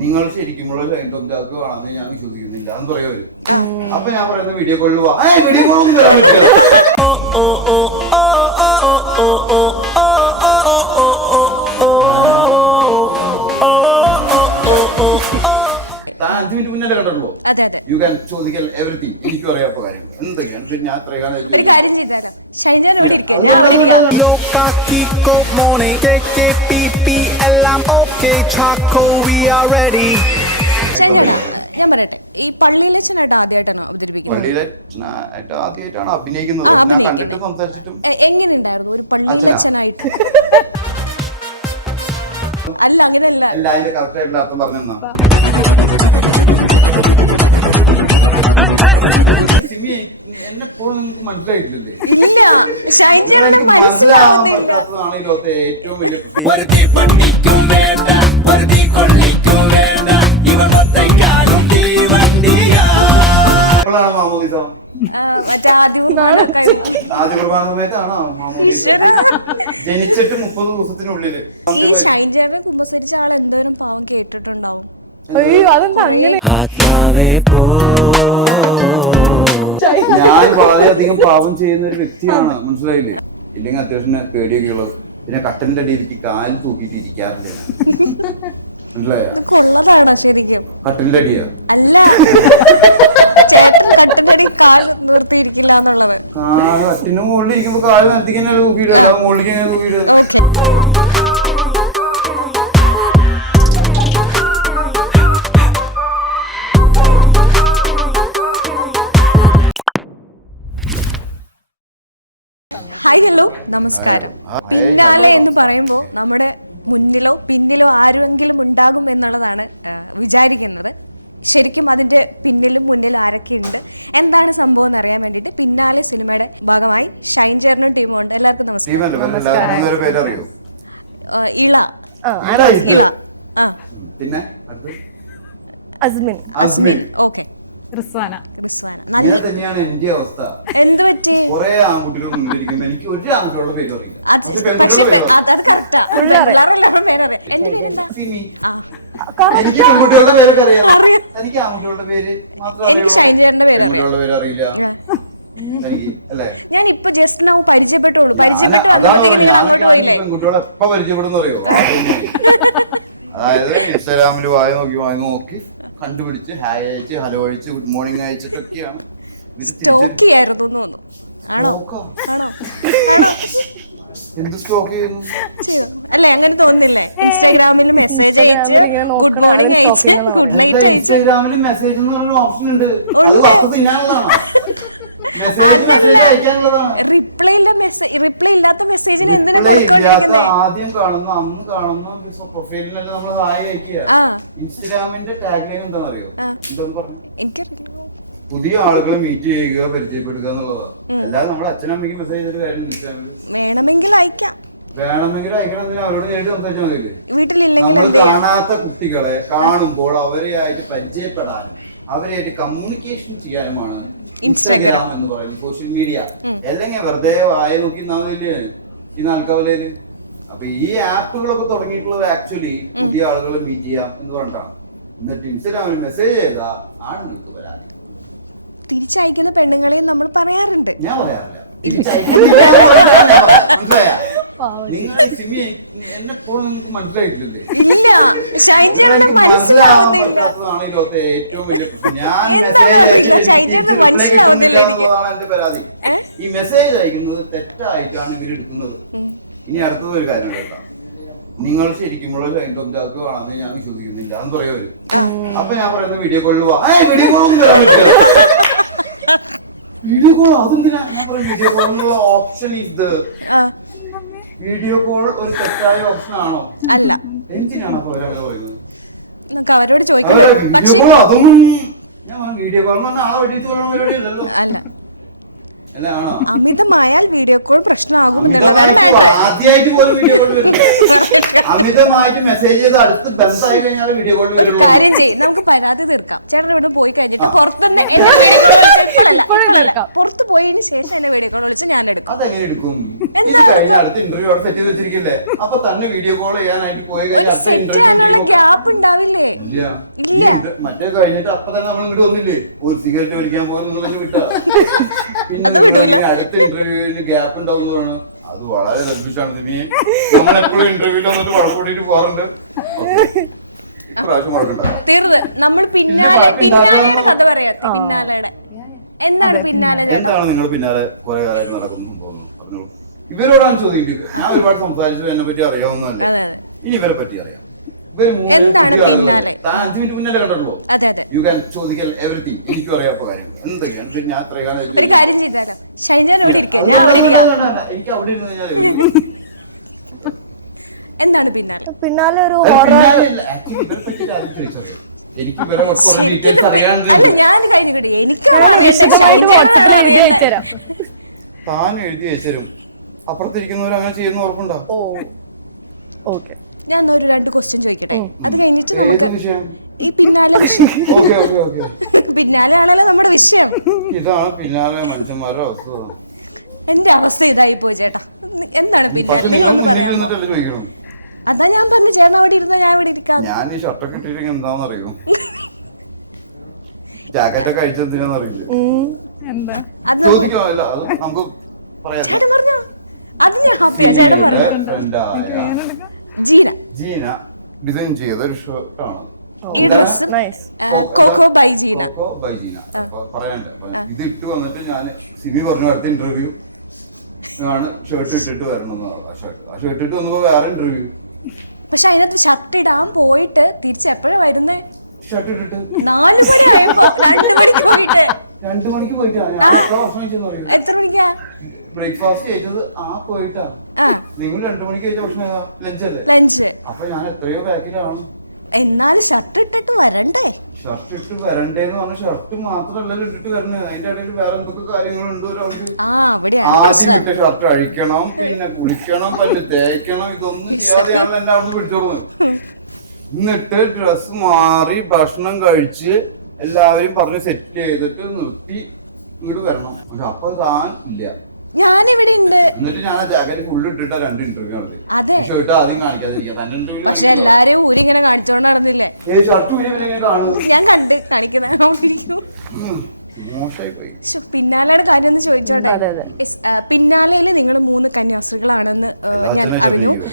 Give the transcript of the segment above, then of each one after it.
നിങ്ങൾ ശരിക്കുമുള്ള line of Jack ആണെന്ന് ഞാൻ വിശ്വസിക്കുന്നില്ല എന്ന് പറയുവര്. അപ്പൊ ഞാൻ പറയുന്ന വീഡിയോ കോളിൽ വീഡിയോ കോളൊന്നും വരാൻ പറ്റില്ല. താൻ 5 മിനിറ്റ് മുന്നേ കണ്ടല്ലോ. യു ക്യാൻ ചോദിക്കൽ എവറിത്തിങ്. എനിക്കും അറിയാത്ത കാര്യങ്ങൾ എന്തൊക്കെയാണ്. പിന്നെ ഞാൻ ഇത്രയും കാലം ചോദിച്ചു. പള്ളിയിലെ ആദ്യമായിട്ടാണ് അഭിനയിക്കുന്നത്. പക്ഷെ ഞാൻ കണ്ടിട്ടും സംസാരിച്ചിട്ടും അച്ഛനാ. എല്ലാം അതിന്റെ കറക്റ്റ് ആയിട്ടുള്ള അർത്ഥം പറഞ്ഞു. സിമി എന്നെപ്പോഴും നിങ്ങൾക്ക് മനസ്സിലായിട്ടില്ലേ? നിങ്ങൾ എനിക്ക് മനസ്സിലാവാൻ പറ്റാത്തതാണ് ഈ ലോകത്തെ ഏറ്റവും വലിയ എപ്പോഴാണ് മാമോദീസ? ആദ്യ കുർബാന സമയത്താണോ മാമോദീസ? ജനിച്ചിട്ട് 30 ദിവസത്തിനുള്ളില് അതെന്താ അങ്ങനെ? ഞാൻ വളരെയധികം പാപം ചെയ്യുന്ന ഒരു വ്യക്തിയാണ്, മനസ്സിലായില്ലേ? ഇല്ലെങ്കിൽ അത്യാവശ്യം പേടിയൊക്കെ ഉള്ളത്. പിന്നെ കട്ടലിന്റെ അടിയിലേക്ക് കാല് തൂക്കിയിട്ട് ഇരിക്കാറില്ല, മനസ്സിലായ? കട്ടലിന്റെ അടിയാ കാല് കട്ടിന്റെ മുകളിൽ ഇരിക്കുമ്പോ കാല് നിലത്തേക്ക് തന്നെ തൂക്കിയിടല്ല, മുകളിലേക്ക് എങ്ങനെ തൂക്കിയിടുക? പേരറിയോ? പിന്നെ അസ്മിൻ, റിസ്വാന. ഇങ്ങനെ തന്നെയാണ് എന്റെ അവസ്ഥ. കുറെ ആൺകുട്ടികൾ മുന്നിലിരിക്കുമ്പോ എനിക്ക് ഒരു ആൺകുട്ടികളുടെ പേര് അറിയില്ല, പക്ഷെ പെൺകുട്ടികളുടെ പേര് അറിയാം. എനിക്ക് പെൺകുട്ടികളുടെ പേരൊക്കെ അറിയാം. എനിക്ക് ആൺകുട്ടികളുടെ പേര് മാത്രമേ അറിയുള്ളൂ, പെൺകുട്ടികളുടെ പേര് അറിയില്ല എനിക്ക്, അല്ലേ? അതാണ് പറഞ്ഞത്. ഞാനൊക്കെ ആണെങ്കിൽ പെൺകുട്ടികളെ എപ്പ പരിചയപ്പെടുന്ന അറിയോ? അതായത് ഇൻസ്റ്റാഗ്രാമിൽ വായി നോക്കി കണ്ടുപിടിച്ച് ഹായ് അയച്ച് ഹലോ അയച്ച് ഗുഡ് മോർണിംഗ് അയച്ചിട്ടൊക്കെയാണ് ഇവര് തിരിച്ചു. സ്റ്റോക്കാ? എന്ത് സ്റ്റോക്ക് ചെയ്യുന്നു? ഇൻസ്റ്റാഗ്രാമിൽ ഇങ്ങനെ നോക്കണ അതിന് സ്റ്റോക്കിംഗ് എന്നാ പറയുന്നത്. ഇൻസ്റ്റാഗ്രാമിൽ മെസ്സേജ് എന്ന് പറഞ്ഞൊരു ഓപ്ഷൻ ഉണ്ട്. അത് വസ്തു തിന്നാനുള്ളതാണ്. മെസ്സേജ് അയക്കാനുള്ളതാണ്. റിപ്ലൈ ഇല്ലാത്ത ആദ്യം കാണുന്ന അന്ന് കാണുന്ന പ്രൊഫൈലിനല്ല നമ്മൾ ഹായ് അയക്കുക. ഇൻസ്റ്റാഗ്രാമിന്റെ ടാഗ് ലൈൻ എന്താണെന്ന് അറിയോ? എന്താന്ന് പറഞ്ഞു? പുതിയ ആളുകളെ മീറ്റ് ചെയ്യുക, പരിചയപ്പെടുക എന്നുള്ളതാണ്. അല്ലാതെ നമ്മുടെ അച്ഛനമ്മയ്ക്ക് മെസ്സേജ് ചെയ്തൊരു കാര്യം ഇൻസ്റ്റാഗ്രാമിൽ വേണമെങ്കിൽ അയക്കണമെങ്കിൽ അവരോട് നേരിട്ട് സംസാരിച്ചാൽ മതിയില്ലേ? നമ്മൾ കാണാത്ത കുട്ടികളെ കാണുമ്പോൾ അവരെയായിട്ട് പരിചയപ്പെടാനും അവരെയായിട്ട് കമ്മ്യൂണിക്കേഷൻ ചെയ്യാനുമാണ് ഇൻസ്റ്റാഗ്രാം എന്ന് പറയുന്നത്, സോഷ്യൽ മീഡിയ. അല്ലെങ്കിൽ വെറുതെ വായ നോക്കി നിന്നില്ലേ ഈ നാൽക്കവലയില്. അപ്പൊ ഈ ആപ്പുകളൊക്കെ തുടങ്ങിയിട്ടുള്ളത് ആക്ച്വലി പുതിയ ആളുകളെ മീറ്റ് ചെയ്യാം എന്ന് പറഞ്ഞിട്ടാണ്. എന്നിട്ട് ഇൻസ്റ്റാഗ്രാമിൽ മെസ്സേജ് ചെയ്താൽ ആണുങ്ങൾക്ക് വരാൻ ഞാൻ പറയാറില്ല, മനസ്സിലായ? നിങ്ങൾ ഈ സിമി എന്നെപ്പോഴും നിങ്ങൾക്ക് മനസ്സിലായിട്ടില്ലേ? നിങ്ങൾ എനിക്ക് മനസ്സിലാവാൻ പറ്റാത്തതാണ് ഈ ലോകത്തെ ഏറ്റവും വലിയ പ്രശ്നം. ഞാൻ മെസ്സേജ് അയച്ചിട്ട് എനിക്ക് തിരിച്ച് റിപ്ലൈ കിട്ടുന്നില്ല എന്നുള്ളതാണ് എന്റെ പരാതി. ഈ മെസ്സേജ് അയക്കുന്നത് തെറ്റായിട്ടാണ് ഇവരെടുക്കുന്നത്. ഇനി അടുത്തത് ഒരു കാര്യം കേട്ടോ, നിങ്ങൾ ശരിക്കുമുള്ള ലൈൻ ഓഫ് ജാക്ക് ആണെന്ന് ഞാൻ വിശ്വസിക്കുന്നില്ല എന്ന് പറയുവര്. അപ്പൊ ഞാൻ പറയുന്ന വീഡിയോ കോളിൽ വീഡിയോ കോളൊന്നും വരാൻ പറ്റില്ല. വീഡിയോ കോൾ അതെന്തിനാ? ഞാൻ പറയും വീഡിയോ കോളിനുള്ള ഓപ്ഷൻ ഇത്. വീഡിയോ കോൾ ഒരു തെറ്റായ ഓപ്ഷൻ ആണോ? എന്തിനാണ് അപ്പൊ അവരവിടെ പറയുന്നത്? അവരെ വീഡിയോ കോൾ അതൊന്നും ഞാൻ വീഡിയോ കോൾ എന്ന് പറഞ്ഞാൽ ആളെ വെട്ടിച്ച് കൊള്ളണ പരിപാടി ഇല്ലല്ലോ, അല്ല? ആണോ? അമിതമായിട്ട് ആദ്യമായിട്ട് പോലും വീഡിയോ കോൾ വരുന്നു. അമിതമായിട്ട് മെസ്സേജ് ചെയ്ത് അടുത്ത് ബന്ധമായി കഴിഞ്ഞാൽ വീഡിയോ കോൾ വരുള്ളൂ. ഇപ്പോഴേ തീർക്കാം. അതെങ്ങനെ എടുക്കും? ഇത് കഴിഞ്ഞ അടുത്ത ഇന്റർവ്യൂ അവിടെ സെറ്റ് ചെയ്ത് വെച്ചിരിക്കില്ലേ? അപ്പൊ തന്നെ വീഡിയോ കോൾ ചെയ്യാനായിട്ട് പോയി കഴിഞ്ഞാൽ അടുത്ത ഇന്റർവ്യൂ ടീമൊക്കെ ഇല്ല. ഈ മറ്റേ കഴിഞ്ഞിട്ട് അപ്പൊ തന്നെ നമ്മൾ ഇങ്ങോട്ട് വന്നില്ലേ, ഒരു സിഗരറ്റ് വലിക്കാൻ പോലും നിങ്ങൾ തന്നെ വിട്ടാ. പിന്നെ നിങ്ങൾ എങ്ങനെ അടുത്ത ഇന്റർവ്യൂവിന് ഗ്യാപ്പ് ഉണ്ടാവും എന്ന് പറയണം? അത് വളരെ രസിച്ചാണ് സിമിയെ. നമ്മളെപ്പോഴും ഇന്റർവ്യൂവിൽ വന്നിട്ട് വഴക്കൂട്ടിട്ട് പോകാറുണ്ട്. പ്രാവശ്യം വഴക്കുണ്ടാകും. ഇല്ല, വഴക്കുണ്ടാക്കാമെന്നോ? അതെ. പിന്നെ എന്താണ് നിങ്ങൾ പിന്നാലെ കുറെ കാലമായിട്ട് നടക്കുന്നു തോന്നുന്നു? പറഞ്ഞോളൂ. ഇവരോടാണ് ചോദിക്കേണ്ടത്. ഞാൻ ഒരുപാട് സംസാരിച്ചത് എന്നെ പറ്റി അറിയാവുന്നതല്ലേ, ഇനി ഇവരെ പറ്റി അറിയാം. ഇവര് മൂന്നുപേരും പുതിയ ആളുകളല്ലേ. താൻ 5 മിനിറ്റ് മുന്നേ കണ്ടല്ലോ. യു ക്യാൻ ചോദിക്കൽ എവറിത്തിങ്. എനിക്കും അറിയാത്ത കാര്യങ്ങൾ എന്തൊക്കെയാണ്. പിന്നെ ഞാൻ ഇത്രയും കാലം ചോദിക്കും. അത് വേണ്ട, എനിക്ക് അവിടെ ഇരുന്ന് കഴിഞ്ഞാൽ ഒരു പിന്നാലെ ഒരു ആക്ച്വലി ഇവരെ പറ്റിയിട്ട് ആദ്യം ചോദിച്ചറിയാം. എനിക്ക് ഇവരെ കുറെ ഡീറ്റെയിൽസ് അറിയാനുണ്ട്. ഞാൻ വിശദമായിട്ട് വാട്സപ്പിൽ എഴുതി അയച്ചുതരാം. താൻ എഴുതി അയച്ചുതരും. അപ്പുറത്തിരിക്കുന്നവർ അങ്ങനെ ചെയ്യുന്ന ഉറപ്പുണ്ടോ? ഓക്കെ. ഏത് വിഷയം? Okay okay okay. ഇതാണ് പിന്നാലെ മനുഷ്യന്മാരുടെ അവസ്ഥ. പക്ഷെ നിങ്ങൾ മുന്നിൽ ഇരുന്നിട്ടല്ലേ ചോദിക്കണം. ഞാൻ ഈ ഷർട്ടൊക്കെ ഇട്ടിട്ട് എന്താന്ന് അറിയോ? ജാക്കറ്റൊക്കെ അഴിച്ചെന്തിനാന്ന് അറിയില്ലേ? എന്താ ചോദിക്കാമല്ല, അത് നമുക്ക് പറയാം. സിനിയുടെ ഫ്രണ്ടായ ജീന ഡിസൈൻ ചെയ്ത ഒരു ഷർട്ടാണ്. എന്താണ്? Coco by Jeena. അപ്പൊ പറയാനുണ്ട്. ഇത് ഇട്ട് വന്നിട്ട് ഞാൻ സിമി പറഞ്ഞു അടുത്ത ഇന്റർവ്യൂ ആണ് ഷർട്ട് ഇട്ടിട്ട് വരണം. ആ ഷർട്ട് ഇട്ട് വന്നപ്പോ വേറെ ഇന്റർവ്യൂ ഷർട്ട് ഇട്ടിട്ട് 2 മണിക്ക് പോയിട്ടാ. ഞാൻ എത്ര ഭക്ഷണം കഴിച്ചെന്ന് പറയൂ. ബ്രേക്ക്ഫാസ്റ്റ് കഴിച്ചത് പോയിട്ടാ. നിങ്ങൾ 2 മണിക്ക് കഴിച്ച ഭക്ഷണം ലഞ്ചല്ലേ? അപ്പൊ ഞാൻ എത്രയോ ബാക്കിലാണ്. ഷർട്ട് ഇട്ട് വരണ്ടേന്ന് പറഞ്ഞ ഷർട്ട് മാത്രമല്ലല്ലോ ഇട്ടിട്ട് വരണേ. അതിന്റെ ഇടയിൽ വേറെ എന്തൊക്കെ കാര്യങ്ങളുണ്ട് ഒരാൾക്ക്. ആദ്യം ഇട്ട ഷർട്ട് അഴിക്കണം, പിന്നെ കുളിക്കണം, പല്ല് തേക്കണം. ഇതൊന്നും ചെയ്യാതെയാണല്ലോ എന്നെ അവിടെ പിടിച്ചോടുന്നത്. എന്നിട്ട് ഡ്രസ് മാറി ഭക്ഷണം കഴിച്ച് എല്ലാവരും പറഞ്ഞ് സെറ്റ് ചെയ്തിട്ട് നിർത്തി ഇങ്ങോട്ട് വരണം. അപ്പൊ താൻ ഇല്ല. എന്നിട്ട് ഞാൻ ആ ജാക്കറ്റ് ഫുള്ള് ഇട്ടിട്ടാ 2 ഇന്റർവ്യൂ ആണ്. ഈ ഷർട്ട് ആദ്യം കാണിക്കാതിരിക്കാം. തന്നെ ഇന്റർവ്യൂ കാണിക്കണോ? ഷർട്ട് പിന്നെ പിന്നെ ഇങ്ങനെ കാണും. മോശമായി പോയി. അതെ അതെ. എല്ലാ അച്ഛനായിട്ട് അഭിനയിക്കും.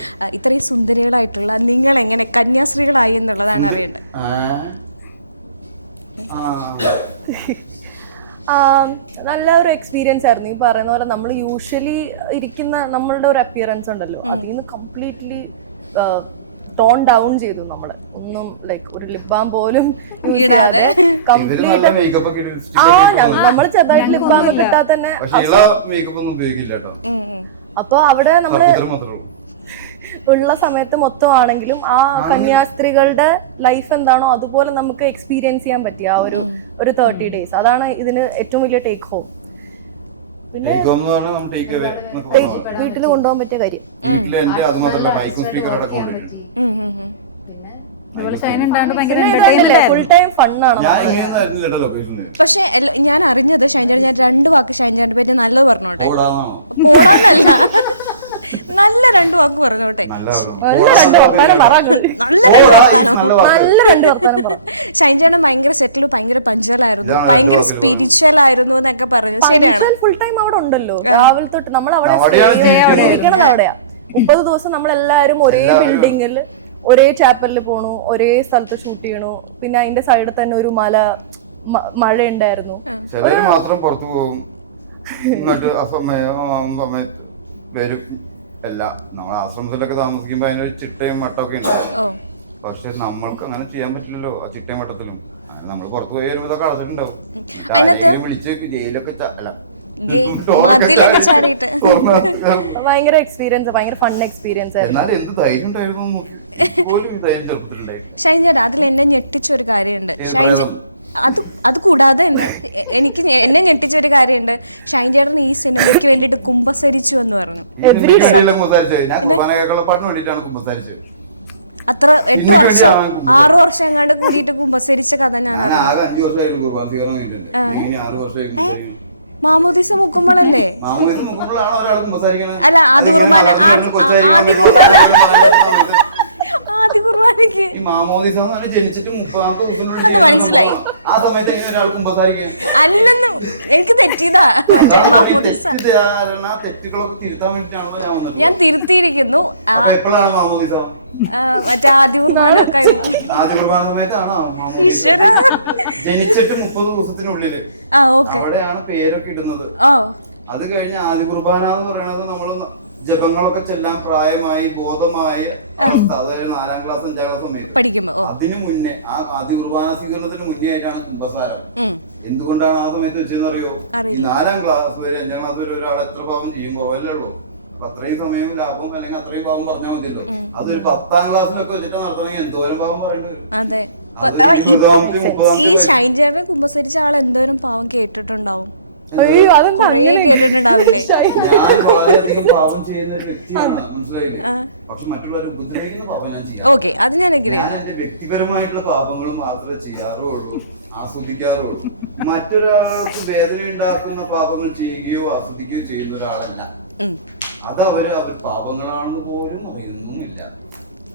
നല്ല ഒരു എക്സ്പീരിയൻസ് ആയിരുന്നു. ഈ പറയുന്ന പോലെ നമ്മൾ യൂഷ്വലി ഇരിക്കുന്ന നമ്മളുടെ ഒരു അപ്പിയറൻസ് ഉണ്ടല്ലോ, അതിൽ നിന്ന് കംപ്ലീറ്റ്ലി ടോൺ ഡൗൺ ചെയ്തു നമ്മള്. ഒന്നും ലൈക്ക് ഒരു ലിപ് ബാം പോലും യൂസ് ചെയ്യാതെ കംപ്ലീറ്റ്. നമ്മള് ചെറുതായിട്ട് ലിപ് ബാം കിട്ടാ തന്നെ. അപ്പൊ അവിടെ നമ്മള് ഉള്ള സമയത്ത് മൊത്തം ആണെങ്കിലും ആ കന്യാസ്ത്രീകളുടെ ലൈഫ് എന്താണോ അതുപോലെ നമുക്ക് എക്സ്പീരിയൻസ് ചെയ്യാൻ പറ്റിയ ആ ഒരു 30 days. അതാണ് ഇതിന് ഏറ്റവും വലിയ ടേക്ക് ഹോം. പിന്നെ വീട്ടിൽ കൊണ്ടുപോകാൻ പറ്റിയ കാര്യം. ഫുൾ ടൈം ഫണ്ണാണ്. നല്ല രണ്ട് വർത്താനം പറ. നല്ല 2 വർത്താനം പറ. ഇതാണ് 2 വാക്കിൽ പറയുന്നത്. പങ്ക്ച്വൽ ഫുൾ ടൈം അവിടെ ഉണ്ടല്ലോ. രാവിലെ തൊട്ട് നമ്മൾ അവിടെ ഇരിക്കണത് അവിടെയാ. 30 ദിവസം നമ്മളെല്ലാരും ഒരേ ബിൽഡിങ്ങിൽ ഒരേ ചാപ്പലിൽ പോണു, ഒരേ സ്ഥലത്ത് ഷൂട്ട് ചെയ്യണു. പിന്നെ അതിന്റെ സൈഡിൽ തന്നെ ഒരു മഴ ഉണ്ടായിരുന്നു. ചിലര് മാത്രം പുറത്തു പോകും, ഇങ്ങോട്ട് സമയത്ത് വരും. അല്ല, നമ്മൾ ആശ്രമത്തിലൊക്കെ താമസിക്കുമ്പോ അതിനൊരു ചിട്ടയും വട്ടമൊക്കെ ഉണ്ടാവും. പക്ഷെ നമ്മൾക്ക് അങ്ങനെ ചെയ്യാൻ പറ്റില്ലല്ലോ. ആ ചിട്ടയും വട്ടത്തിലും അങ്ങനെ നമ്മൾ പുറത്തു പോയി വരുമ്പോ ഇതൊക്കെ അടച്ചിട്ടുണ്ടാവും. എന്നിട്ട് ആരെങ്കിലും വിളിച്ച് ജയിലൊക്കെ അല്ല ഡോറൊക്കെ ചാടി തുറന്ന. ഭയങ്കര എക്സ്പീരിയൻസ്, ഭയങ്കര ഫൺ എക്സ്പീരിയൻസ്. എന്നാൽ എന്ത് ധൈര്യം ഉണ്ടായിരുന്നു നോക്കി. എനിക്ക് പോലും ഈ ധൈര്യം ചെറുപ്പത്തിലുണ്ടായിട്ടില്ല. ഏത് പ്രേതം? വേണ്ടിയല്ല കുമ്പസാരിച്ചത്. ഞാൻ കുർബാന കേൾക്കുള്ള പാട്ടിന് വേണ്ടിയിട്ടാണ് കുമ്പസാരിച്ചത്. സിനിമയ്ക്ക് വേണ്ടിയാണ് കുമ്പസാരിച്ചത്. ഞാൻ ആകെ 5 വർഷമായിരുന്നു കുർബാന സ്വീകരണം കഴിഞ്ഞിട്ടുണ്ട്. ഇങ്ങനെ 6 വർഷമായി കുമ്പസാരിക്കുന്നു. മാമോദീസ മുക്കുമ്പോഴാണ് ഒരാൾ കുമ്പസാരിക്കണത്. അതിങ്ങനെ വളർന്നു കിടന്ന് കൊച്ചായിരിക്കണ പറയാൻ പറ്റുന്ന സമയത്ത് ഈ മാമോദീസ എന്ന് പറഞ്ഞാൽ ജനിച്ചിട്ട് 30-ാമത്തെ ദിവസത്തിനുള്ളിൽ ചെയ്യുന്ന ഒരു സംഭവമാണ്. ആ സമയത്ത് എങ്ങനെ ഒരാൾ കുമ്പസാരിക്കുക? അതാണ് പറഞ്ഞ തെറ്റിദ്ധാരണ, തെറ്റുകളൊക്കെ തിരുത്താൻ വേണ്ടിട്ടാണല്ലോ ഞാൻ വന്നിട്ടുള്ളത്. അപ്പൊ എപ്പോഴാണ് മാമോദീസ? ആദ്യ കുർബാന സമയത്താണോ മാമോദീസ? ജനിച്ചിട്ട് 30 ദിവസത്തിനുള്ളില് അവിടെയാണ് പേരൊക്കെ ഇടുന്നത്. അത് കഴിഞ്ഞ് ആദ്യ കുർബാന എന്ന് പറയുന്നത് നമ്മൾ ജപങ്ങളൊക്കെ ചെല്ലാൻ പ്രായമായി ബോധമായ അവസ്ഥ, അതായത് 4-ാം ക്ലാസ് 5-ാം ക്ലാസ് സമയത്ത്. അതിനു മുന്നേ ആ ആദ്യ കുർബാന സ്വീകരണത്തിന് മുന്നേ ആയിട്ടാണ് കുമ്പസാരം. എന്തുകൊണ്ടാണ് ആ സമയത്ത് വെച്ചതെന്ന് അറിയോ? ഈ 4-ാം ക്ലാസ് വരെ 5-ാം ക്ലാസ് വരെ ഒരാൾ എത്ര പാപം ചെയ്യുമ്പോൾ അല്ലേ ഉള്ളൂ. അപ്പൊ അത്രയും സമയം ലാഭം അല്ലെങ്കിൽ അത്രയും പാപം പറഞ്ഞാൽ മതിയല്ലോ. അതൊരു 10-ാം ക്ലാസ്സിലൊക്കെ വെച്ചിട്ട് നടത്തണമെങ്കിൽ എന്തോരം പാപം പറയേണ്ടത്? അതൊരു 20-ാമത്തെ 30-ാമത്തെ വയസ്സ്. അതെന്താ അങ്ങനെയൊക്കെ? ഞാൻ വളരെയധികം പാപം ചെയ്യുന്ന ഒരു വ്യക്തിയാണ്, മനസ്സിലായില്ലേ? പക്ഷെ മറ്റുള്ളവരെ ഉപദ്രവിക്കുന്ന പാപം ഞാൻ ചെയ്യാറില്ല. ഞാൻ എന്റെ വ്യക്തിപരമായിട്ടുള്ള പാപങ്ങൾ മാത്രമേ ചെയ്യാറുള്ളൂ, ആസ്വദിക്കാറുള്ളൂ. മറ്റൊരാൾക്ക് വേദന ഉണ്ടാക്കുന്ന പാപങ്ങൾ ചെയ്യുകയോ ആസ്വദിക്കുകയോ ചെയ്യുന്ന ഒരാളല്ല. അത് അവർ പാപങ്ങളാണെന്ന് പോലും അറിയുന്നുമില്ല.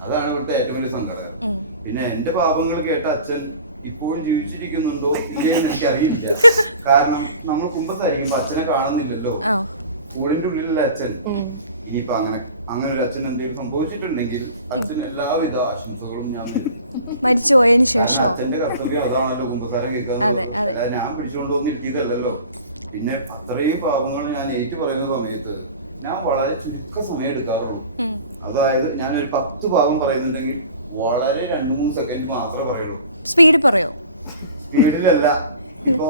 അതാണ് ഇവിടുത്തെ ഏറ്റവും വലിയ സങ്കടകരം. പിന്നെ എന്റെ പാപങ്ങൾ കേട്ട അച്ഛൻ ഇപ്പോഴും ജീവിച്ചിരിക്കുന്നുണ്ടോ ഇല്ലയെന്ന് എനിക്കറിയില്ല. കാരണം നമ്മൾ കുമ്പസാരിക്കുമ്പോ അച്ഛനെ കാണുന്നില്ലല്ലോ, കൂടിന്റെ ഉള്ളിലുള്ള അച്ഛൻ. ഇനിയിപ്പോ അങ്ങനെ ഒരു അച്ഛൻ എന്തെങ്കിലും സംഭവിച്ചിട്ടുണ്ടെങ്കിൽ അച്ഛന് എല്ലാവിധ ആശംസകളും ഞാൻ നൽകും. കാരണം അച്ഛന്റെ കർത്തവ്യം അതാണല്ലോ, കുമ്പസാരം കേൾക്കാന്നുള്ളത്. അല്ലാതെ ഞാൻ പിടിച്ചുകൊണ്ട് വന്നിരുത്തിയതല്ലോ. പിന്നെ അത്രയും പാപങ്ങൾ ഞാൻ ഏറ്റു പറയുന്ന സമയത്ത് ഞാൻ വളരെ ചുരുക്ക സമയം എടുക്കാറുള്ളൂ. അതായത് ഞാനൊരു 10 പാപം പറയുന്നുണ്ടെങ്കിൽ വളരെ 2-3 സെക്കൻഡ് മാത്രമേ പറയുള്ളൂ, സ്പീഡിലല്ല. ഇപ്പൊ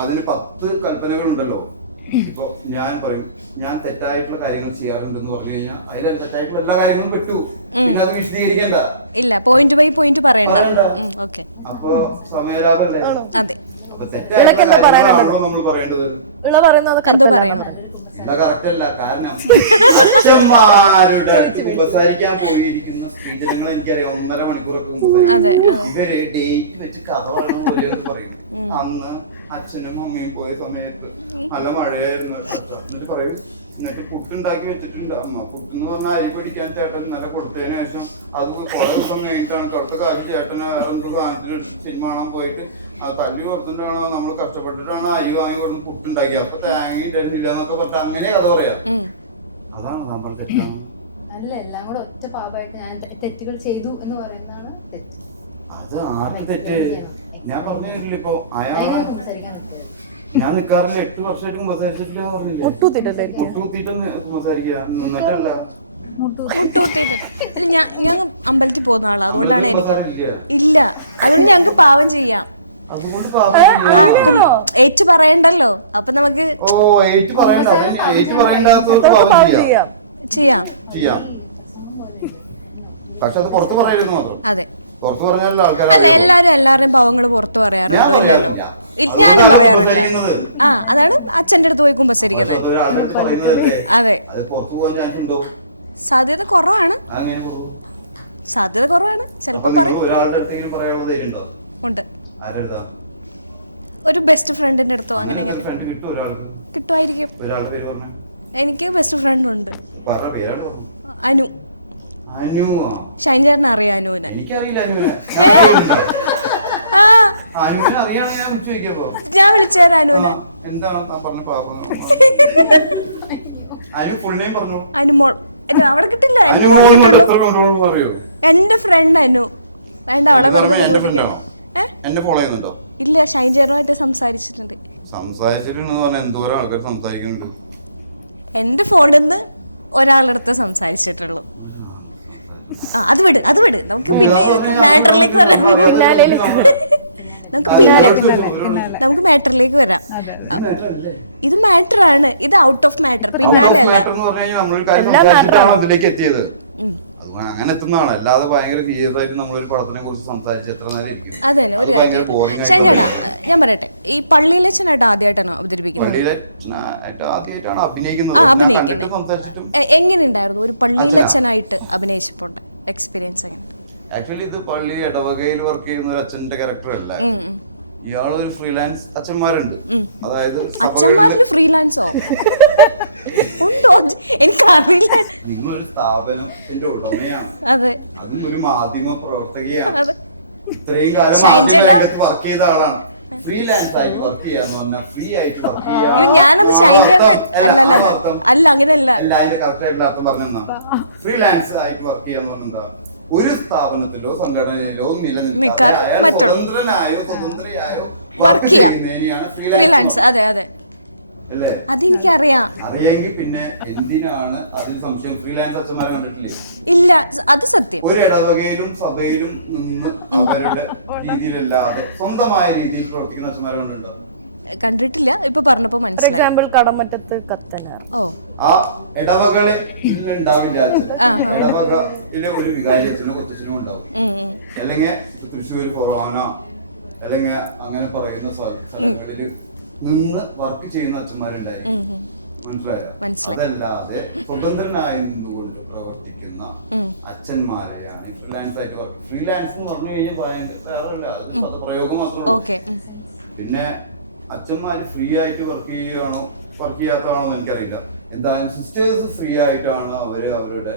അതിന് 10 കൽപ്പനകളുണ്ടല്ലോ. ഇപ്പൊ ഞാൻ പറയും ഞാൻ തെറ്റായിട്ടുള്ള കാര്യങ്ങൾ ചെയ്യാറുണ്ടെന്ന് പറഞ്ഞു കഴിഞ്ഞാൽ അതിൽ തെറ്റായിട്ടുള്ള എല്ലാ കാര്യങ്ങളും പെട്ടു. പിന്നെ അത് വിശദീകരിക്കണ്ട, പറയണ്ട. അപ്പൊ സമയലാഭല്ലേ? അപ്പൊ തെറ്റാണല്ലോ നമ്മൾ പറയേണ്ടത്. കറക്റ്റ് അല്ല. കാരണം അച്ഛന്മാരുടെ കുമ്പസാരിക്കാൻ പോയിരിക്കുന്ന സ്ത്രീജനങ്ങൾ എനിക്കറിയാം 1.5 മണിക്കൂറൊക്കെ കുമ്പസാരിക്കും. ഇവര് ഡേറ്റ് വെച്ച് കഥ പറയണം പോലെ പറയും. അന്ന് അച്ഛനും അമ്മയും പോയ സമയത്ത് നല്ല മഴയായിരുന്നു എന്നിട്ട് പറയും, എന്നിട്ട് പുട്ടുണ്ടാക്കി വെച്ചിട്ടുണ്ട് അമ്മ. പുട്ടെന്ന് പറഞ്ഞാൽ അരി പിടിക്കാൻ ചേട്ടൻ നല്ല കൊടുത്തതിന് ശേഷം അത് കുറെ ദിവസം കഴിഞ്ഞിട്ടാണ് അടുത്ത കാര്യം ചേട്ടന് വേറെ എന്തോ സാധനത്തിന് സിനിമ കാണാൻ പോയിട്ട് തല്ലി കൊടുത്തിട്ടാണോ നമ്മൾ കഷ്ടപ്പെട്ടിട്ടാണ് അരി വാങ്ങി കൊടുത്ത് പുട്ടുണ്ടാക്കി. അപ്പൊ തേങ്ങ ഇട്ടില്ല എന്നൊക്കെ പറഞ്ഞിട്ട് അങ്ങനെ കഥ പറയാ. അതാണ് നമ്മൾ തെറ്റാണ്. അല്ല, എല്ലാം കൂടെ ഒറ്റ പാപമായിട്ട് ഞാൻ തെറ്റുകൾ ചെയ്തു എന്ന് പറയുന്നതാണ് തെറ്റ്. അത് ആർക്ക് തെറ്റ്? ഞാൻ പറഞ്ഞു തരില്ല. ഇപ്പൊ അയാൾ ഞാൻ നിക്കാറില്ല, 8 വർഷമായിട്ട് കുമ്പസാരിച്ചിട്ടില്ല പറഞ്ഞില്ലേ. മുട്ടുകുത്തിയിട്ടൊന്ന് കുമ്പസാരിക്കുക എന്നിട്ടല്ല. അമ്പലത്തിൽ കുമ്പസാരില്ല, അതുകൊണ്ട് ഓ 8 പറയണ്ട. 8 പറയണ്ടാത്തവർക്ക് പാപം ചെയ്യാം. പക്ഷെ അത് പുറത്ത് പറയരുത് മാത്രം. പുറത്ത് പറഞ്ഞാലല്ലേ ആൾക്കാരെ അറിയുള്ളൂ. ഞാൻ പറയാറില്ല, അതുകൊണ്ടല്ല കുമ്പസാരിക്കുന്നത്. പക്ഷെ അത് ഒരാളുടെ അടുത്ത് പറയുന്നതല്ലേ, അത് പുറത്തു പോകാൻ ചാൻസ് ഉണ്ടോ? അങ്ങനെ പോകും. അപ്പൊ നിങ്ങൾ ഒരാളുടെ അടുത്തെങ്കിലും പറയാനുള്ള ധൈര്യം ഉണ്ടോ? ആരെഴുതാ? അങ്ങനെ ഒരു ഫ്രണ്ട് കിട്ടും ഒരാൾക്ക്. ഒരാളുടെ പേര് പറഞ്ഞ പേരാണ് പറഞ്ഞു. അനുവാ? എനിക്കറിയില്ല അനുവിനെ. അനുവിനെ അറിയാണെങ്കിൽ ഞാൻ വിളിച്ചു ചോദിക്കപ്പോ എന്താണ് താൻ പറഞ്ഞ പാപം? അനു ഫുൾ നെയിം പറഞ്ഞു. അനുമോൻ കൊണ്ട് എത്ര കൊണ്ടോന്ന് പറയൂ? എന്റെ പുറമെ എന്റെ ഫ്രണ്ടാണോ? എന്നെ ഫോളോ ചെയ്യുന്നുണ്ടോ? സംസാരിച്ചിട്ടുണ്ടെന്ന് പറഞ്ഞാൽ എന്തോരം ആൾക്കാർ സംസാരിക്കുന്നുണ്ട്. ഇതാന്ന് പറഞ്ഞാൽ അങ്ങനെ വിടാൻ പറ്റില്ല. നമ്മളറിയാതെ ഔട്ട് ഓഫ് മാറ്റർ എന്ന് പറഞ്ഞു കഴിഞ്ഞാൽ നമ്മളൊരു കാര്യം സംസാരിച്ചിട്ടാണോ ഇതിലേക്ക് എത്തിയത്. അതുകൊണ്ട് അങ്ങനെ എത്തുന്നതാണ്. അല്ലാതെ ഭയങ്കര സീരിയസ് ആയിട്ട് നമ്മളൊരു പടത്തിനെ കുറിച്ച് സംസാരിച്ച് എത്ര നേരം ഇരിക്കും? അത് ഭയങ്കര ബോറിംഗ് ആയിട്ടുള്ള പരിപാടിയാണ്. പള്ളിയിലെ ആദ്യമായിട്ടാണ് അഭിനയിക്കുന്നത്. പക്ഷെ ഞാൻ കണ്ടിട്ടും സംസാരിച്ചിട്ടും അച്ഛനാണ്. ആക്ച്വലി ഇത് പള്ളി ഇടവകയിൽ വർക്ക് ചെയ്യുന്ന ഒരു അച്ഛന്റെ ക്യാരക്ടർ അല്ല. ഇയാളൊരു ഫ്രീലാൻസ് അച്ഛന്മാരുണ്ട്, അതായത് സഭകളില് നിങ്ങളൊരു സ്ഥാപനത്തിന്റെ ഉടമയാണ്, അതും ഒരു മാധ്യമ പ്രവർത്തകയാണ്, ഇത്രയും കാലം മാധ്യമ രംഗത്ത് വർക്ക് ചെയ്ത ആളാണ്. ഫ്രീലാൻസ് ആയിട്ട് വർക്ക് ചെയ്യാന്ന് പറഞ്ഞാൽ ഫ്രീ ആയിട്ട് വർക്ക് ചെയ്യാണോ അർത്ഥം? ആണോ അർത്ഥം? അതിന്റെ കറക്റ്റ് ആയിട്ടുള്ള അർത്ഥം പറഞ്ഞാ ഫ്രീലാൻസ് ആയിട്ട് വർക്ക് ചെയ്യാന്ന് പറഞ്ഞാ ഒരു സ്ഥാപനത്തിലോ സംഘടനയിലോ നിലനിൽക്കാതെ അയാൾ സ്വതന്ത്രയായോ വർക്ക് ചെയ്യുന്നതിനെയാണ് ഫ്രീലാൻസ് എന്ന് പറയുന്നത്, അല്ലേ? അറിയെങ്കിൽ പിന്നെ എന്തിനാണ് അതിൽ സംശയം? ഫ്രീലാൻസ് അച്ഛന്മാരെ കണ്ടിട്ടില്ലേ? ഒരു ഇടവകയിലും സഭയിലും നിന്ന് അവരുടെ രീതിയിലല്ലാതെ സ്വന്തമായ രീതിയിൽ പ്രവർത്തിക്കുന്ന അച്ഛന്മാരെ കണ്ടിട്ടുണ്ടോ? ഫോർ എക്സാമ്പിൾ കടമറ്റത്ത് കത്തനാർ, ആ ഇടവകളെ ഇന്നുണ്ടാവില്ല. ഇടവകയിലെ ഒരു വികാരിയത്തിനോ കൊത്തച്ഛനോ ഉണ്ടാവും, അല്ലെങ്കിൽ തൃശ്ശൂർ ഫൊറോന അല്ലെങ്കിൽ അങ്ങനെ പറയുന്ന സ്ഥലങ്ങളിൽ നിന്ന് വർക്ക് ചെയ്യുന്ന അച്ഛന്മാരുണ്ടായിരിക്കും, മനസ്സിലായോ? അതല്ലാതെ സ്വതന്ത്രനായി നിന്നുകൊണ്ട് പ്രവർത്തിക്കുന്ന അച്ഛന്മാരെയാണ് ഫ്രീലാൻസ് ആയിട്ട് വർക്ക്. ഫ്രീലാൻസ് എന്ന് പറഞ്ഞു കഴിഞ്ഞാൽ ഭയങ്കര വേറല്ല, അത് പദപ്രയോഗം മാത്രമേ ഉള്ളൂ. പിന്നെ അച്ഛന്മാര് ഫ്രീ ആയിട്ട് വർക്ക് ചെയ്യുകയാണോ വർക്ക് ചെയ്യാത്തതാണോ എന്ന് എനിക്കറിയില്ല. എന്തായാലും സിസ്റ്റേഴ്സ് ഫ്രീ ആയിട്ടാണ് അവരുടെ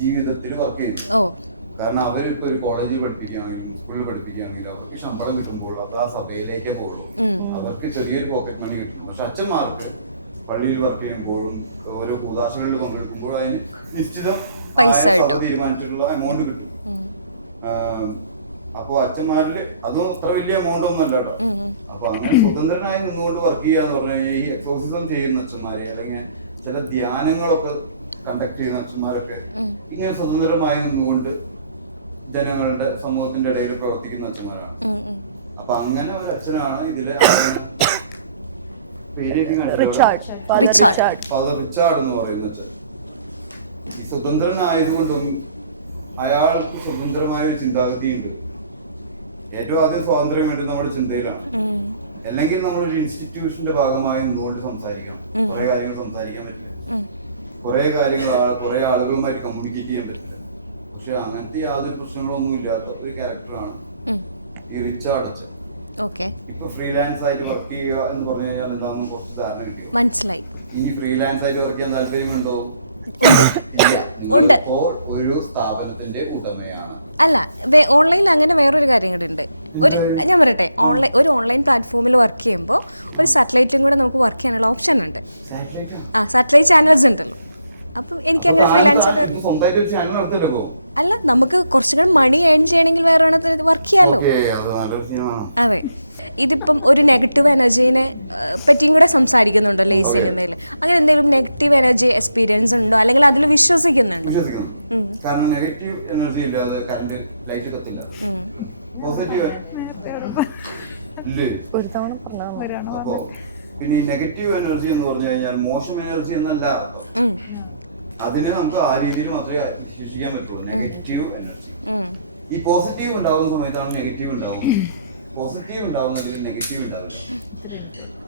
ജീവിതത്തിൽ വർക്ക് ചെയ്യുന്നത്. കാരണം അവരിപ്പോ ഒരു കോളേജിൽ പഠിപ്പിക്കുകയാണെങ്കിലും സ്കൂളിൽ പഠിപ്പിക്കുകയാണെങ്കിലും അവർക്ക് ശമ്പളം കിട്ടുമ്പോൾ അത് ആ സഭയിലേക്കേ പോകുള്ളൂ, അവർക്ക് ചെറിയൊരു പോക്കറ്റ് മണി കിട്ടും. പക്ഷെ അച്ഛന്മാർക്ക് പള്ളിയിൽ വർക്ക് ചെയ്യുമ്പോഴും ഓരോ കൂതാശകളിൽ പങ്കെടുക്കുമ്പോഴും അതിന് നിശ്ചിതം ആയ സഭ തീരുമാനിച്ചിട്ടുള്ള എമൗണ്ട് കിട്ടും. അപ്പോൾ അച്ഛന്മാരിൽ അതും അത്ര വലിയ എമൗണ്ട് ഒന്നും അല്ല കേട്ടോ. അപ്പൊ അങ്ങനെ സ്വതന്ത്രനായി നിന്നുകൊണ്ട് വർക്ക് ചെയ്യാന്ന് പറഞ്ഞു കഴിഞ്ഞാൽ ഈ എക്സോസിസം ചെയ്യുന്ന അച്ഛന്മാരെ അല്ലെങ്കിൽ ചില ധ്യാനങ്ങളൊക്കെ കണ്ടക്ട് ചെയ്യുന്ന അച്ഛന്മാരൊക്കെ ഇങ്ങനെ സ്വതന്ത്രമായി നിന്നുകൊണ്ട് ജനങ്ങളുടെ സമൂഹത്തിന്റെ ഇടയിൽ പ്രവർത്തിക്കുന്ന അച്ഛന്മാരാണ്. അപ്പൊ അങ്ങനെ ഒരു അച്ഛനാണ് ഇതിലെ ഫാദർ റിച്ചാർഡ് എന്ന് പറയുന്ന അച്ഛൻ. ഈ സ്വതന്ത്രനായതുകൊണ്ടും അയാൾക്ക് സ്വതന്ത്രമായ ഒരു ചിന്താഗതിയുണ്ട്. ഏറ്റവും ആദ്യം സ്വാതന്ത്ര്യം വേണ്ടത് നമ്മുടെ ചിന്തയിലാണ്. അല്ലെങ്കിൽ നമ്മളൊരു ഇൻസ്റ്റിറ്റ്യൂഷന്റെ ഭാഗമായി നിന്നുകൊണ്ട് സംസാരിക്കണം. കുറെ കാര്യങ്ങൾ സംസാരിക്കാൻ പറ്റില്ല, കുറെ ആളുകളുമായിട്ട് കമ്മ്യൂണിക്കേറ്റ് ചെയ്യാൻ പറ്റില്ല. പക്ഷെ അങ്ങനത്തെ യാതൊരു പ്രശ്നങ്ങളൊന്നും ഇല്ലാത്ത ഒരു ക്യാരക്ടറാണ് ഈ റിച്ചാർഡ് അച്ഛൻ. ഇപ്പൊ ഫ്രീലാൻസ് ആയിട്ട് വർക്ക് ചെയ്യുക എന്ന് പറഞ്ഞു കഴിഞ്ഞാൽ എന്താണെന്ന് കുറച്ച് ധാരണ കിട്ടിയോ? ഇനി ഫ്രീലാൻസ് ആയിട്ട് വർക്ക് ചെയ്യാൻ താല്പര്യമുണ്ടോ? ഇല്ല. നിങ്ങൾ ഇപ്പോൾ ഒരു സ്ഥാപനത്തിന്റെ ഉടമയാണ്. എന്തായാലും സാറ്റലൈറ്റാ. അപ്പൊ താൻ ഇത് സ്വന്തമായിട്ട് ഒരു ചാനൽ നടത്തല്ലോ ഇപ്പൊ? ഓക്കെ, അത് നല്ലൊരു സിനിമയാണ്. ഓക്കെ, വിശ്വസിക്കുന്നു. കാരണം നെഗറ്റീവ് എനർജി ഇല്ലാതെ കറണ്ട് ലൈറ്റ് കത്തില്ല. പോസിറ്റീവ് ഇല്ലേ? അപ്പോ പിന്നെ ഈ നെഗറ്റീവ് എനർജി എന്ന് പറഞ്ഞു കഴിഞ്ഞാൽ മോശം എനർജി എന്നല്ല അർത്ഥം. അതിനെ നമുക്ക് ആ രീതിയിൽ മാത്രമേ വിശേഷിക്കാൻ പറ്റുള്ളൂ, നെഗറ്റീവ് എനർജി. ഈ പോസിറ്റീവ് ഉണ്ടാകുന്ന സമയത്താണ് നെഗറ്റീവ് ഉണ്ടാവും. പോസിറ്റീവ് ഉണ്ടാവുന്നതിൽ നെഗറ്റീവ് ഉണ്ടാവില്ല.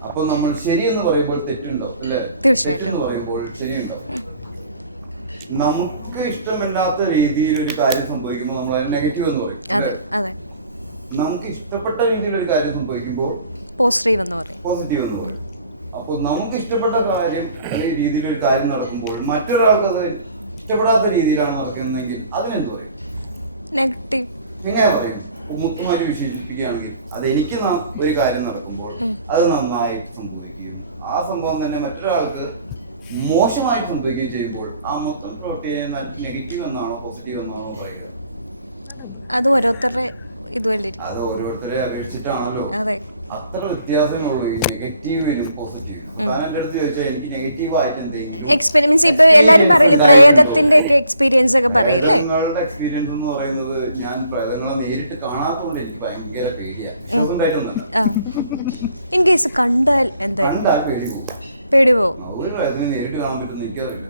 അപ്പൊ നമ്മൾ ശരിയെന്ന് പറയുമ്പോൾ തെറ്റുണ്ടാവും, അല്ലെ? തെറ്റെന്ന് പറയുമ്പോൾ ശരിയുണ്ടാവും. നമുക്ക് ഇഷ്ടമില്ലാത്ത രീതിയിൽ ഒരു കാര്യം സംഭവിക്കുമ്പോൾ നമ്മൾ അതിന് നെഗറ്റീവ് എന്ന് പറയും, അല്ലേ? നമുക്ക് ഇഷ്ടപ്പെട്ട രീതിയിൽ ഒരു കാര്യം സംഭവിക്കുമ്പോൾ പോസിറ്റീവ് എന്ന് പറയും. അപ്പോൾ നമുക്ക് ഇഷ്ടപ്പെട്ട കാര്യം അല്ലെങ്കിൽ രീതിയിൽ ഒരു കാര്യം നടക്കുമ്പോൾ മറ്റൊരാൾക്ക് അത് ഇഷ്ടപ്പെടാത്ത രീതിയിലാണ് നടക്കുന്നതെങ്കിൽ അതിനെന്ത് പറയും? എങ്ങനെ പറയും? മുത്തുമാരി വിശേഷിപ്പിക്കുകയാണെങ്കിൽ അതെനിക്ക് ഒരു കാര്യം നടക്കുമ്പോൾ അത് നന്നായി സംഭവിക്കുകയും ആ സംഭവം തന്നെ മറ്റൊരാൾക്ക് മോശമായി സംഭവിക്കുകയും ചെയ്യുമ്പോൾ ആ മൊത്തം പ്രവൃത്തിയെ നെഗറ്റീവ് എന്നാണോ പോസിറ്റീവ് എന്നാണോ പറയുക? അത് ഓരോരുത്തരെ അപേക്ഷിച്ചിട്ടാണല്ലോ. അത്ര വ്യത്യാസമുള്ളൂ ഈ നെഗറ്റീവിനും പോസിറ്റീവിനും. അപ്പൊ താൻ എൻ്റെ അടുത്ത് ചോദിച്ചാൽ എനിക്ക് നെഗറ്റീവ് ആയിട്ട് എന്തെങ്കിലും എക്സ്പീരിയൻസ് ഉണ്ടായിട്ടുണ്ടോ? പ്രേതങ്ങളുടെ എക്സ്പീരിയൻസ് എന്ന് പറയുന്നത്, ഞാൻ പ്രേതങ്ങളെ നേരിട്ട് കാണാത്തതുകൊണ്ട് എനിക്ക് ഭയങ്കര പേടിയാണ്. വിശ്വാസം ഉണ്ടായിട്ടൊന്നല്ല, കണ്ടാൽ പേടി പോകും. ഒരു പ്രേതത്തിനെ നേരിട്ട് കാണാൻ പറ്റുമെന്ന് എനിക്കറിയില്ല.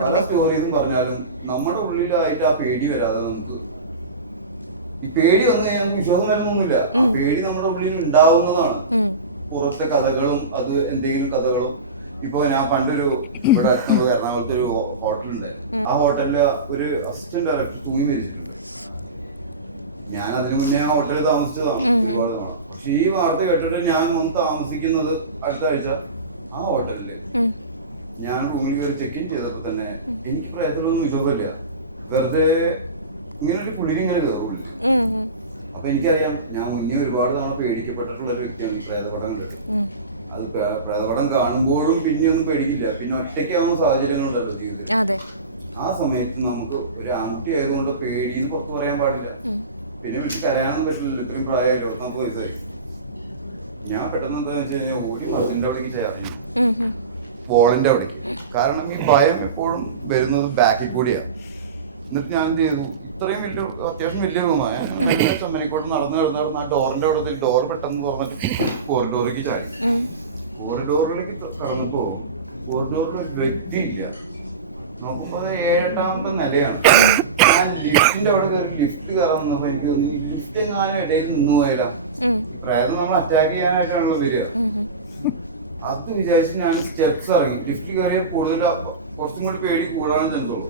പല സ്റ്റോറീസും പറഞ്ഞാലും നമ്മുടെ ഉള്ളിലായിട്ട് ആ പേടി വരാതെ നമുക്ക്, ഈ പേടി വന്നു കഴിഞ്ഞാൽ നമുക്ക് വിശ്വാസം വരുന്നൊന്നുമില്ല. ആ പേടി നമ്മുടെ ഉള്ളിൽ ഉണ്ടാവുന്നതാണ്. പുറത്തെ കഥകളും അത് എന്തെങ്കിലും കഥകളും. ഇപ്പൊ ഞാൻ പണ്ടൊരു ഇവിടെ അടുത്തുള്ള എറണാകുളത്ത് ഒരു ഹോട്ടലുണ്ട്. ആ ഹോട്ടലില് ഒരു അസിസ്റ്റന്റ് ഡയറക്ടർ തൂങ്ങി മരിച്ചിട്ടുണ്ട്. ഞാൻ അതിനു മുന്നേ ആ ഹോട്ടലിൽ താമസിച്ചതാണ് ഒരുപാട് തവണ. പക്ഷെ ഈ വാർത്ത കേട്ടിട്ട് ഞാൻ വന്ന് താമസിക്കുന്നത് അടുത്ത ആഴ്ച ആ ഹോട്ടലില് ഞാൻ റൂമിൽ കയറി ചെക്ക് ഇൻ ചെയ്തപ്പോൾ തന്നെ എനിക്ക് പ്രയത്നമൊന്നും വിശ്വാസമില്ല. വെറുതെ ഇങ്ങനെ ഒരു കുളിരി ഇങ്ങനെ കയറുള്ളൂ. അപ്പൊ എനിക്കറിയാം ഞാൻ മുന്നേ ഒരുപാട് തവണ പേടിക്കപ്പെട്ടിട്ടുള്ള ഒരു വ്യക്തിയാണ് ഈ പ്രേതപടം കണ്ടിട്ട്. അത് പ്രേതപടം കാണുമ്പോഴും പിന്നെ ഒന്നും പേടിക്കില്ല. പിന്നെ ഒറ്റയ്ക്കാവുന്ന സാഹചര്യങ്ങളുണ്ടല്ലോ ജീവിതത്തിൽ. ആ സമയത്ത് നമുക്ക് ഒരു ആൺകുട്ടി ആയതുകൊണ്ട് പേടിന്ന് പുറത്ത് പറയാൻ പാടില്ല. പിന്നെ വിളിച്ച് കരയാനൊന്നും പറ്റില്ലല്ലോ. ഇത്രയും പ്രായമായില്ലോ, 40 വയസ്സായി. ഞാൻ പെട്ടെന്ന് എന്താണെന്ന് വെച്ച് കഴിഞ്ഞാൽ ഓടി മസിലിന്റെ അവിടേക്ക് ചേർന്നു, വോളിന്റെ അവിടേക്ക്. കാരണം ഈ ഭയം എപ്പോഴും വരുന്നത് ബാക്കിൽ കൂടിയാണ്. എന്നിട്ട് ഞാൻ എന്ത് ചെയ്തു, ഇത്രയും വലിയ അത്യാവശ്യം വലിയ റൂമാണ്, മെല്ലെ ചമ്മനക്കോട്ട് നടന്ന് ആ ഡോറിന്റെ അവിടെ ഡോർ പെട്ടെന്ന് തുറന്നിട്ട് കോറിഡോറിലേക്ക് ചാടി. കോറിഡോറിലേക്ക് കടന്നപ്പോ കോറിഡോറിൽ ഒരു വ്യക്തി ഇല്ല. നോക്കുമ്പോ അത് 7-ാമത്തെ നിലയാണ്. ഞാൻ ലിഫ്റ്റിന്റെ അവിടെ കയറി ലിഫ്റ്റ് കയറാൻ നിന്നപ്പോ എനിക്ക് തോന്നി ഈ ലിഫ്റ്റ് എങ്ങാനും ഇടയിൽ നിന്ന് പോയാലോ. പ്രേതം നമ്മൾ അറ്റാക്ക് ചെയ്യാനായിട്ടാണല്ലോ വരിക. അത് വിചാരിച്ച് ഞാൻ സ്റ്റെപ്സ് ഇറങ്ങി. ലിഫ്റ്റ് കയറിയ കൂടുതൽ കുറച്ചും കൂടി പേടി കൂടാൻ ചെന്നുള്ളൂ.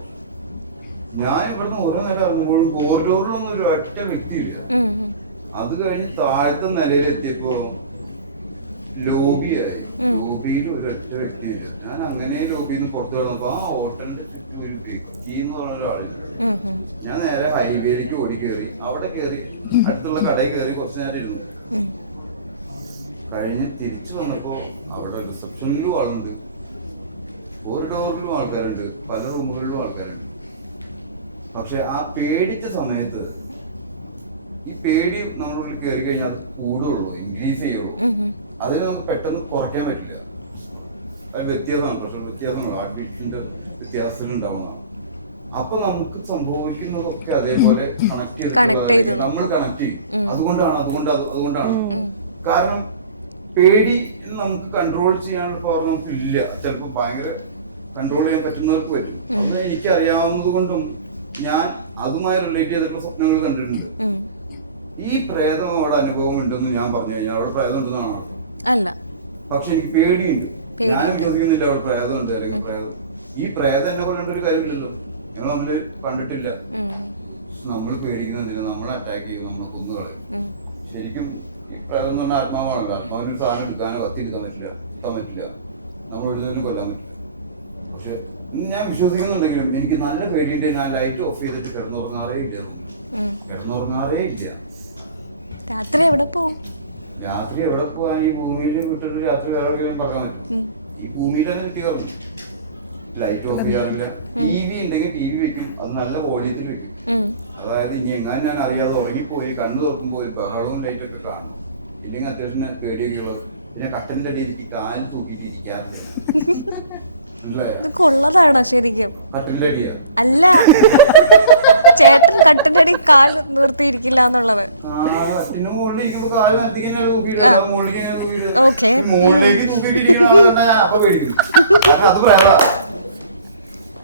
ഞാൻ ഇവിടുന്ന് ഓരോ നില ഇറങ്ങുമ്പോഴും കോറിഡോറിലൊന്നും ഒരു ഒറ്റ വ്യക്തിയില്ല. അത് കഴിഞ്ഞ് താഴത്തെ നിലയിൽ എത്തിയപ്പോ ലോബിയായി. ലോബിയിൽ ഒരു ഒറ്റ വ്യക്തിയില്ല. ഞാൻ അങ്ങനെ ലോബിയിൽ നിന്ന് പുറത്തു കിടന്നപ്പോ ആ ഹോട്ടലിന്റെ ചുറ്റും ഒരു വ്യക്തി എന്ന് പറഞ്ഞ ഒരാളില്ല. ഞാൻ നേരെ ഹൈവേയിലേക്ക് ഓടി കയറി. അവിടെ കയറി അടുത്തുള്ള കടയിൽ കയറി കുറച്ച് നേരം ഇരുന്നു. കഴിഞ്ഞ് തിരിച്ചു വന്നപ്പോ അവിടെ റിസപ്ഷനിലും ആളുണ്ട്, കോറിഡോറിലും ആൾക്കാരുണ്ട്, പല റൂമുകളിലും ആൾക്കാരുണ്ട്. പക്ഷെ ആ പേടിച്ച സമയത്ത് ഈ പേടി നമ്മുടെ ഉള്ളിൽ കയറി കഴിഞ്ഞാൽ അത് കൂടുകയുള്ളൂ, ഇൻക്രീസ് ചെയ്യുള്ളൂ. അതിന് നമുക്ക് പെട്ടെന്ന് കുറയ്ക്കാൻ പറ്റില്ല. അത് വ്യത്യാസമാണ്, പ്രഷർ വ്യത്യാസമാണ്, ഹാർട്ട് ബീറ്റിന്റെ വ്യത്യാസത്തിലുണ്ടാവുന്നതാണ്. അപ്പൊ നമുക്ക് സംഭവിക്കുന്നതൊക്കെ അതേപോലെ കണക്ട് ചെയ്തിട്ടുള്ളത്, അല്ലെങ്കിൽ നമ്മൾ കണക്ട് ചെയ്യും. അതുകൊണ്ടാണ് കാരണം പേടി നമുക്ക് കൺട്രോൾ ചെയ്യാനുള്ള പവർ നമുക്ക് ഇല്ല. ചിലപ്പോൾ ഭയങ്കര കൺട്രോൾ ചെയ്യാൻ പറ്റുന്നവർക്ക് പറ്റും. അത് എനിക്ക് അറിയാവുന്നത് കൊണ്ടും ഞാൻ അതുമായി റിലേറ്റ് ചെയ്തിട്ടുള്ള സ്വപ്നങ്ങൾ കണ്ടിട്ടുണ്ട്. ഈ പ്രേതം അവിടെ അനുഭവം ഉണ്ടെന്ന് ഞാൻ പറഞ്ഞു കഴിഞ്ഞാൽ അവിടെ പ്രേതം ഉണ്ടെന്നാണ്. പക്ഷെ എനിക്ക് പേടിയുണ്ട്. ഞാനും വിശ്വസിക്കുന്നില്ല അവിടെ പ്രേതം ഉണ്ട്. അല്ലെങ്കിൽ ഈ പ്രേതം എന്നെ കൊണ്ടൊരു ഒരു കാര്യമില്ലല്ലോ. ഞങ്ങൾ തമ്മിൽ കണ്ടിട്ടില്ല. നമ്മൾ പേടിക്കുന്നതിന് നമ്മളെ അറ്റാക്ക് ചെയ്യും, നമ്മളെ കൊന്നുകളയും. ശരിക്കും ഈ പ്രേതം എന്ന് പറഞ്ഞാൽ ആത്മാവാണല്ലോ. ആത്മാവിന് ഒരു സാധനം എടുക്കാനോ കത്തിയെടുക്കാൻ പറ്റില്ല, കിട്ടാൻ പറ്റില്ല, നമ്മൾ എഴുതുന്നതിനും കൊല്ലാൻ പറ്റില്ല. പക്ഷെ ഞാൻ വിശ്വസിക്കുന്നുണ്ടെങ്കിലും എനിക്ക് നല്ല പേടിയുണ്ട്. ഞാൻ ലൈറ്റ് ഓഫ് ചെയ്തിട്ട് കിടന്നുറങ്ങാറേ ഇല്ല. രാത്രി എവിടെ പോകാൻ ഈ ഭൂമിയിൽ വിട്ടിട്ട് രാത്രി വേറെ എവിടെയെങ്കിലും പറക്കാൻ പറ്റും? ഈ ഭൂമിയിൽ തന്നെ കിട്ടി കറങ്ങും. ലൈറ്റ് ഓഫ് ചെയ്യാറില്ല. TV ഉണ്ടെങ്കിൽ TV വെക്കും, അത് നല്ല വോളിയത്തിൽ വെക്കും. അതായത് ഇനി എങ്ങാനും ഞാൻ അറിയാതെ ഉറങ്ങിപ്പോയി കണ്ണു തുറക്കുമ്പോൾ ഒരു ബഹളവും ലൈറ്റൊക്കെ കാണും. ഇല്ലെങ്കിൽ അത്യാവശ്യം പേടിയൊക്കെ ഉള്ളത്. പിന്നെ കട്ടലിന്റെ അടിയിലേക്ക് കാലിൽ തൂക്കിയിട്ട് ഇരിക്കാറില്ല. മനസ്സിലായ? കട്ടലിന്റെ അടിയാ. കട്ടിന്റെ മുകളിൽ ഇരിക്കുമ്പോ കാല് നിലത്തേക്ക് തൂക്കിയിട്ടല്ല, മുകളിലേക്ക് ഇങ്ങനെ തൂക്കിയിട്ട്. മുകളിലേക്ക് തൂക്കിയിട്ടിരിക്കുന്ന ആളെ കണ്ടാൽ ഞാൻ അപ്പൊ പേടിക്കും. കാരണം അത് പറയാ.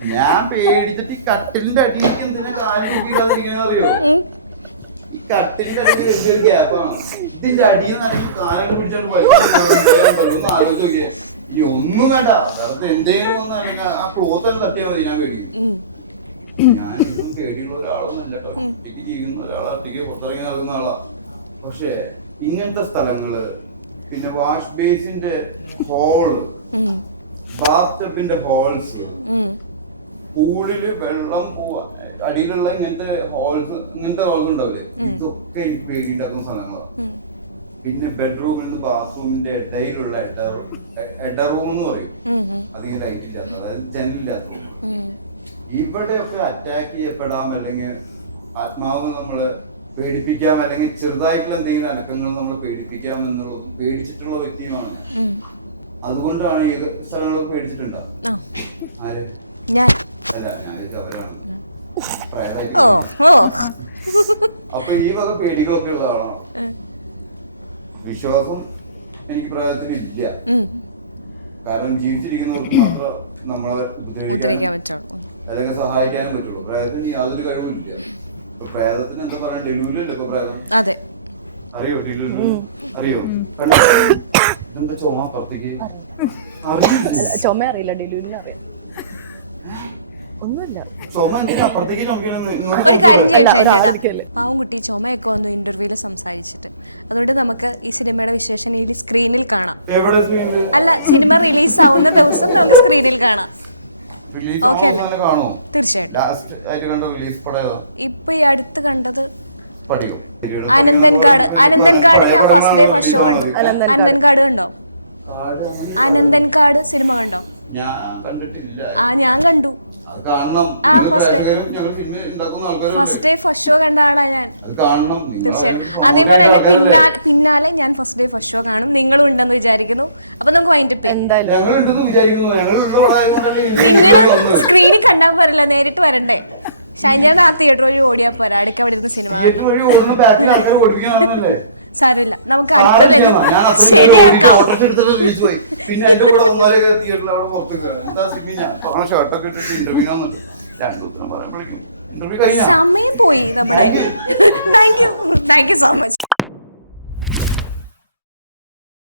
ഞാൻ പേടിച്ചിട്ട് ഈ കട്ടിലിന്റെ അടിയിലേക്ക് എന്തിനാ കാല് തൂക്കിയിട്ടാന്നിരിക്കണെന്ന് അറിയോ? ഈ കട്ടിലിന്റെ അടിയിൽ വലിയൊരു ഗ്യാപ്പാണ്. ഇതിന്റെ അടിയിൽ നിന്നെങ്കിൽ കാലൊക്കെ പിടിച്ചാണ് ഒന്ന് ആലോചിച്ച് നോക്കിയേ. ഇനി ഒന്നും വേണ്ട, വെറുതെ എന്തെങ്കിലും ഒന്ന് അല്ലെങ്കിൽ ആ ക്ലോത്ത് തന്നെ തട്ടിയാൽ മതി. ഞാൻ പേടിക്കും. ഞാൻ ഇതൊന്നും പേടിയുള്ള ഒരാളൊന്നും അല്ല കേട്ടോ. ഒറ്റയ്ക്ക് ജീവിക്കുന്ന ഒരാളാ, ഒറ്റയ്ക്ക് പുറത്തിറങ്ങി നടക്കുന്ന ആളാ. പക്ഷെ ഇങ്ങനത്തെ സ്ഥലങ്ങള്, പിന്നെ വാഷ് ബേസിന്റെ ഹോള്, ബാത്ത് ടബിന്റെ ഹോൾസ്, പൂളില് വെള്ളം അടിയിലുള്ള ഇങ്ങനത്തെ ഹോൾസ് ഉണ്ടാവില്ലേ, ഇതൊക്കെ എനിക്ക് പേടിയുണ്ടാക്കുന്ന സ്ഥലങ്ങളാണ്. പിന്നെ ബെഡ്റൂമിൽ നിന്ന് ബാത്റൂമിന്റെ ഇടയിലുള്ള എഡ റൂം എന്ന് പറയും. അധികം ലൈറ്റ് ഇല്ലാത്ത, അതായത് ജനലില്ലാത്ത റൂം. ഇവിടെയൊക്കെ അറ്റാക്ക് ചെയ്യപ്പെടാം, അല്ലെങ്കിൽ ആത്മാവ് നമ്മള് പേടിപ്പിക്കാം, അല്ലെങ്കിൽ ചെറുതായിട്ടുള്ള എന്തെങ്കിലും അനക്കങ്ങൾ നമ്മൾ പേടിപ്പിക്കാം എന്നുള്ളത് പേടിച്ചിട്ടുള്ള വ്യക്തിയുമാണ് ഞാൻ. അതുകൊണ്ടാണ് ഈ സ്ഥലങ്ങളൊക്കെ പേടിച്ചിട്ടുണ്ടാവും. ആര് അല്ല, ഞാൻ ചോദിച്ചാൽ അവരാണ് പ്രേതായിട്ട് കാണുന്നത്. അപ്പൊ ഈ വക പേടികളൊക്കെ ഉള്ള ആളാണ്. വിശ്വാസം എനിക്ക് പ്രേതത്തിൽ ഇല്ല. കാരണം ജീവിച്ചിരിക്കുന്നവർക്ക് മാത്രം നമ്മളെ ഉപദ്രവിക്കാനും അല്ലെങ്കിൽ സഹായിക്കാനും പറ്റുള്ളൂ. പ്രേതത്തിന് യാതൊരു കഴിവും ഇല്ല. ഇപ്പൊ പ്രേതത്തിന് എന്താ പറയാ, ഡെലൂലല്ലോ ഇപ്പൊ പ്രേതം. അറിയോ ഡെലൂലു? അറിയോ? ഇതെന്താ ചുമ അപ്പുറത്തേക്ക്? ചുമ അറിയില്ല, ഡെലൂലിന് അറിയാം. ഒന്നുമില്ല. ചുമ എന്തിനാ അപ്പുറത്തേക്ക് ചുമക്കണെന്ന്? ഇങ്ങോട്ട് ചുമച്ചൂടെ? അല്ല, ഒരാളിരിക്കല്ലേ. എവിടെ സ്ക്രീനില് റിലീസ് ആണോ ദിവസം തന്നെ കാണുമോ? ലാസ്റ്റ് ആയിട്ട് കണ്ട റിലീസ് പടം ഏതാ? സ്ഫടികം. സ്ഫടികം എന്നൊക്കെ പറയുമ്പോൾ ഇപ്പൊ അങ്ങനത്തെ പഴയ പടങ്ങളാണല്ലോ റിലീസ് ആവണത്. അനന്തൻ കാട് ഞാൻ കണ്ടിട്ടില്ല. അത് കാണണം. നിങ്ങൾ പ്രേക്ഷകരും ഞങ്ങൾ സിനിമ ഉണ്ടാക്കുന്ന ആൾക്കാരല്ലേ, അത് കാണണം. നിങ്ങൾ അതിനെപ്പറ്റി പ്രൊമോട്ട് ചെയ്യേണ്ട ആൾക്കാരല്ലേ. എന്തായാലും ഞങ്ങൾ ഉണ്ടെന്ന് വിചാരിക്കുന്നു. ഞങ്ങൾ ഉള്ള പടമായതുകൊണ്ടല്ലേ ഇന്ത്യ വന്നത്. തിയേറ്റർ വഴി ഓടുന്ന ബാക്കിൽ ആൾക്കാർ ഓടിപ്പിക്കാന്നല്ലേ സാറില്ലാന്നാ. ഞാൻ അത്രയും പേര് ഓടിയിട്ട് ഓട്ടോറിക്ഷ എടുത്തിട്ട് റിലീസ് പോയി. പിന്നെ എന്റെ കൂടെ വന്നാലൊക്കെ തിയേറ്ററിൽ അവിടെ പുറത്തേക്ക് എന്താ സിനിമ ഞാൻ പറഞ്ഞ ഷർട്ടൊക്കെ ഇട്ടിട്ട് ഇന്റർവ്യൂ വന്നിട്ട് രണ്ടു ഉത്തരം പറയാൻ വിളിക്കും. ഇന്റർവ്യൂ കഴിഞ്ഞാ. Thank you.